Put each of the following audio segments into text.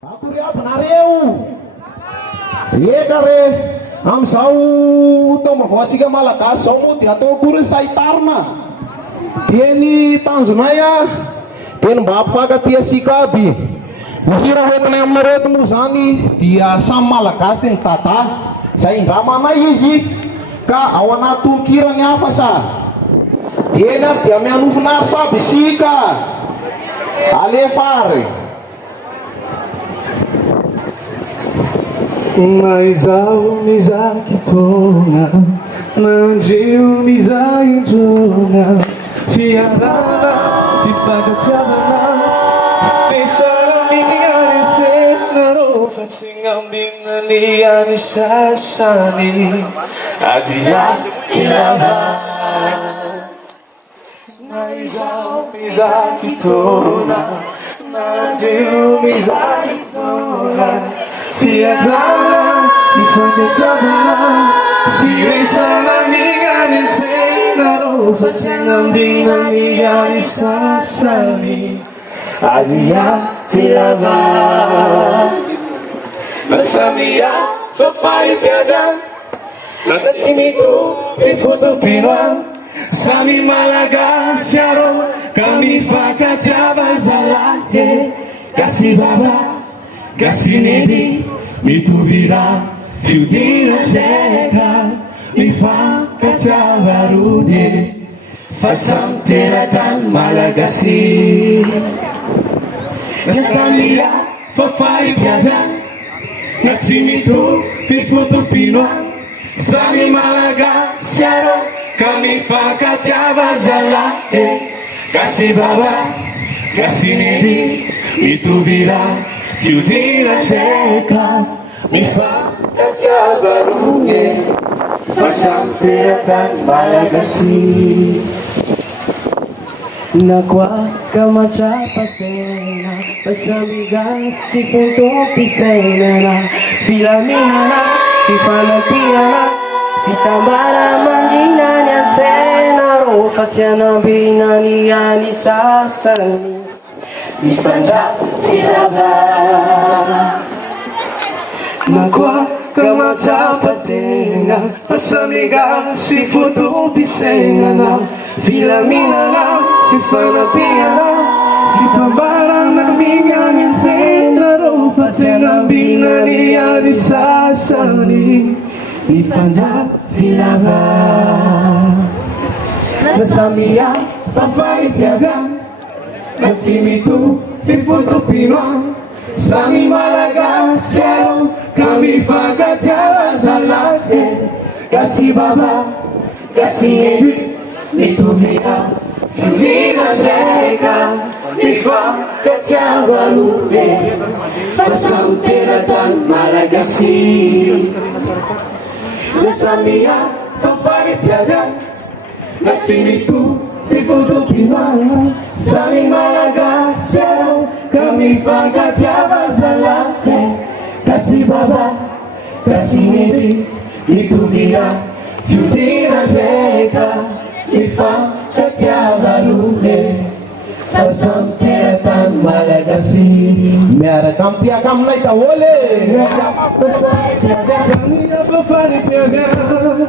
Aku dia penareu. Ye kare am sau to mafasi ka malakas somo ti ato guru saitarna. Tieni tanzunaya ten bapa ka tia sikabi. Mahira wet na amret musani dia sam malakasin tata sai drama na yiji ka awana tu kira ni afasa. Tiena tia me anufnar sa bisika. Ale fare. Mas ao mizar que tona, mandiu mizar e jona, fiarana, que paga tiabana, pensar minha cena, rofa singam dingani anisa sani, adia tirava. Mas ao mizar que tona, mandiu mizar e jona. Fiadana, mi fagna giabana, direi sana minha nintena, facendo dina minha sasani, adia tirava. Nasa mia, fai piagan, natsimi tu, ifutu pinuan, sami malaga siaro, kami faka java zalahe, kasih baba. Gassinedi, mi tu vira, fiudina cieca, mi fa cacciavarune, fa santera tan malagasi. Nasalia, fa fai piagan, natsimi tu, fi futu pinuan, sami malaga siaro, kami fa cacciavazala, kasi baba, gassinedi, mi tu vira. Fiudina cieca, mi fa cacciavarune, fa santera tan malagasi. Nakwa kamacha patena, pasamiga si punto pisena, filamina kifanapiana, fitambara mangina nyansena, rofaziana binani ani sasani. Mi fanja tirava Nakwa kamata patenga Pasamiga si futu pisena Filamina na Kifanapia na Kitambara na minha Ninsena Rufa tena bina ni anisasani Mi fanja tirava Nasamia Fafai piaga Natsimi tu, fifutu pinwa, sami malaga siaro, kami faga java zalate, kasi baba, kasi edri, mi tu via, fiudina cieca, mi fa cacciava lune, fa santera tan malagasi. Jasa mia, fa fai piaga, natsimi tu, fifutu pinwa, sami malaga siaro, kami faga java zalate, kasi baba, kasi neri, mi tu via, fiudina cieca, mi fa cacciava lune, fa santera tan malagasi. Miara kampi akam nai tawole. Sami apa fare piaga,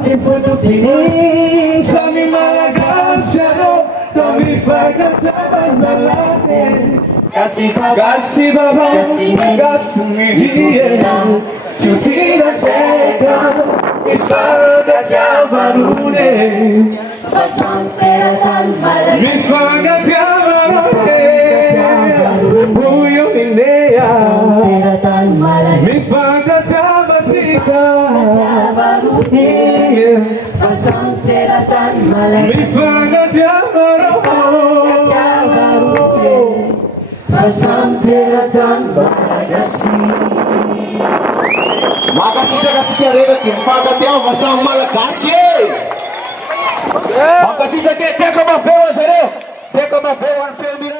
ifutu pino, sami malaga siaro, kami faga java zalate, kasi baba, kasi neri, fiudina cieca, mi fa cacciava lune, fa santera tan malagasi. mi fa cacciava lune, buio minea, Santera tan malagasi. mi fa cacciava zika, Fa santera tan malagasi. mi fa cacciava Fa santera tan malagasi. Makasih dekat sekian tim faga tiao masam malagasi. Makasih dekat teko mapewa zero, teko mapewa film